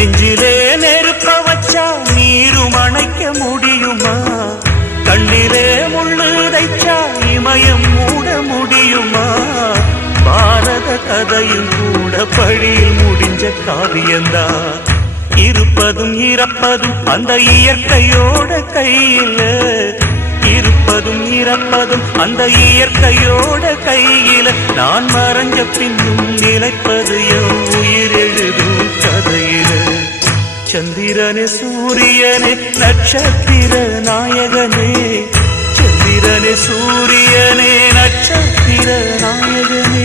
நெஞ்சிலே நெருப்ப வச்சா நீரும் அணைக்க முடியுமா? கண்ணிலே முள்ளு தைச்சா இமயம் மூட முடியுமா? பாரத கதையும் கூட பழியில் முடிஞ்ச காவியந்தான். இருப்பதும் இறப்பதும் அந்த இயற்கையோட கையில, இருப்பதும் இறப்பதும் அந்த இயற்கையோட கையில. நான் மறைஞ்ச பின்னும் நிலைப்பது என் உயிர் எழுதும் கதையில. சந்திரனே சூரியனே நட்சத்திர நாயகனே, சந்திரனே சூரியனே நட்சத்திர நாயகனே.